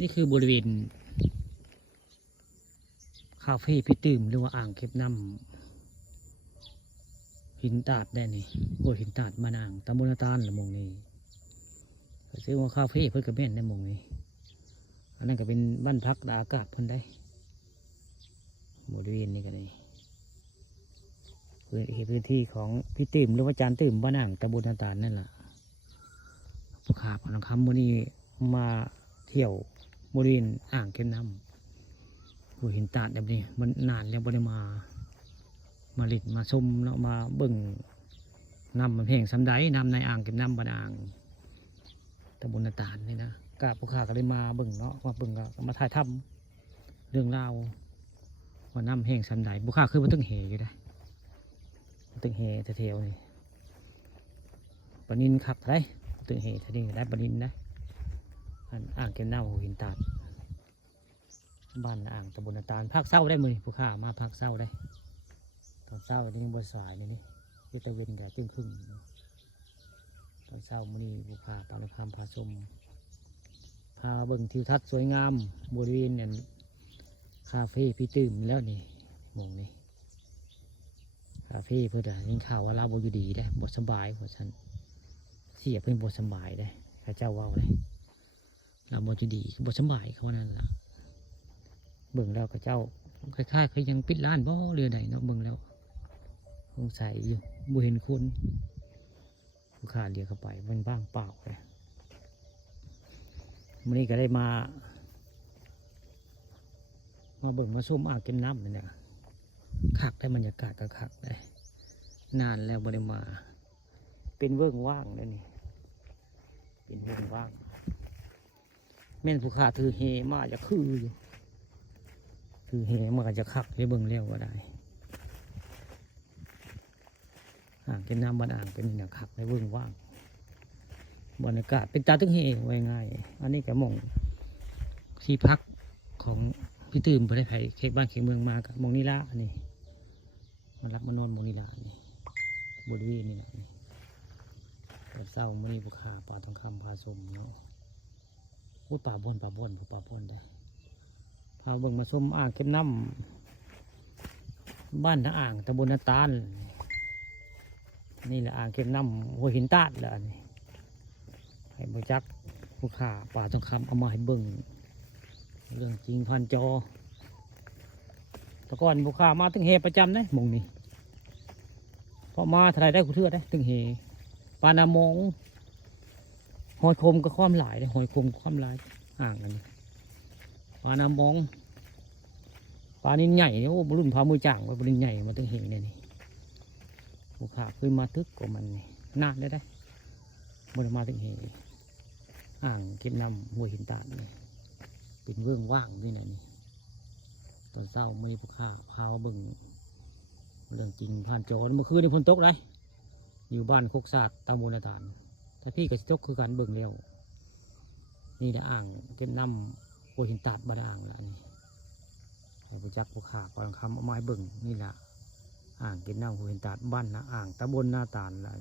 นี่คือบริเวณคาเฟ่พี่ตื่มหรือว่าอ่างเก็บน้ำหินตาดได้นี่โอ้หินตาดมานางตำบลนาตาลละมงนี้ซื้อว่าคาเฟ่เพื่อกระเบ้นได้มงนี้อันนั้นก็เป็นบ้านพักตากอากาศเพิ่นได้บริเวณนี้ก็ได้พื้นที่ของพี่ตื่มหรือว่าจานตื่มบ้านอ่างตำบลนาตาลนั่นแหละผู้ขาพนังคำวันนี้มาเที่ยวบริเวณอ่างเก็บน้ำผู้หินตาดแบบนี้มันนานแล้วบ่ได้มาลิดมาชมแล้วมาเบิ่งน้ำมันแห้งสำได้น้ำในอ่างเก็บน้ำบาดาลตำบลนาตาลนี่นะกาผู้ขาก็เลยมาเบิ่งเนาะมาเบิ่งก็มาถ่ายทำเรื่องราวว่าน้ำแห้งสำได้ผู้ขาคือมันตึงเหอยู่ได้ตึงเหแถวๆนี่ปนินขับได้ตึงเหแถวนี้ได้ปนินได้อ่างเก็บน้ำหัวหินตาดบ้านอ่างตำบลนาตาลภาคเศร้าได้มือผู้ขามาภาคเศร้าได้ตอนเศร้านี่ยังบนสายนี่ยุตะเวนกับจึงครึ่งตอนเช้ามื้อนี้ผู้พาปานคำพาชมพาเบิ่งทิวทัศน์สวยงามบริเวณเนี่ยคาเฟ่พี่ตื่มแล้วนี่มองนี่คาเฟ่เพื่อนยิงข่าวว่าเราบอยู่ดีได้บทสบายของฉันเสียเพื่อนบทสบายได้ข้าเจ้าว่าเลยเราบอยู่ดีบทสบายเขานั่นแหละเบิ่งแล้วข้าเจ้าคล้ายๆเคยยังปิดร้านบ่เรือใดเนาะเบิ่งแล้วสงสัยอยู่บ่เห็นคนผู้ขาเรียกเข้าไปมันบ้างเปล่าเลยวันนี้ก็ได้มาเบิ่งมาส้มอ่างเก็บน้ำนี่นะคักได้บรรยากาศก็คักได้นานแล้วบ่ได้มาเป็นเวิ้งว่างเลยนี่เป็นเวิ้งว่างแม่นผู้ขาถือเฮมาจะคืออยู่ถือเฮมาจะคักได้เบิ่งแล้วก็ได้อ่างเก็บน้ำบ้านอ่างเป็นอย่างคักได้เวิ้งว่างบรรยากาศเป็นตาตึงเฮไว้ง่ายอันนี้แกมองที่พักของพี่ตื่มไปได้ไผ่เขตบ้านเขตเมืองมากับมองนิละนี่มารับมานอนมองนิละนี่บริเวณนี่นะนี่ตอนเศร้ามื่อนี้บุคคาป่าทองคำพาชมเนาะพูดป่าบ่นได้พาเบิ่งมาชมอ่างเก็บน้ำบ้านทั้งอ่างตำบลนาตาลนี่แหละอ่างเก็บน้ำหัวหินตาดแหละนี่ให้บริจักผู้ขาป่าทองคำเอามาให้เบิ่งเรื่องจริงพันจอแต่ก่อนผู้ขามาถึงเฮประจำนะมงนี่พอมาทลายได้กูเทือได้ถึงเฮปานามงหอยคมก็ความหลายเลยหอยคมความหลายอ่างกันปานามงปลานินใหญ่เนี่ยโอ้รุ่นพามือจ่างว่าปลานินใหญ่มาถึงเฮเนี่ยนี่ผู้ขาเคยมาทึกกว่ามันนี่นานได้มันมาถึงเฮอ่างเก็บน้ำหัวหินตาดนี่เป็นเรื่องว่างด้วยนะนี่ตอนเช้าไม่พวกข้าพาเบิ่งเรื่องจริงผ่านจอเมื่อคืนนี่ฝนตกเลยอยู่บ้านโคกศาสตร์ตำบลนาตาลถ้าพี่กับตกคือการเบิ่งเร็วนี่แหละอ่างเก็บน้ำหัวหินตาดบาดาลละนี่ให้ผู้จักผู้ขาปานคำเอาไม้เบิ่งนี่แหละอ่างเก็บน้ำหัวหินตาดบ้านนะอ่างตำบลนาตาลละ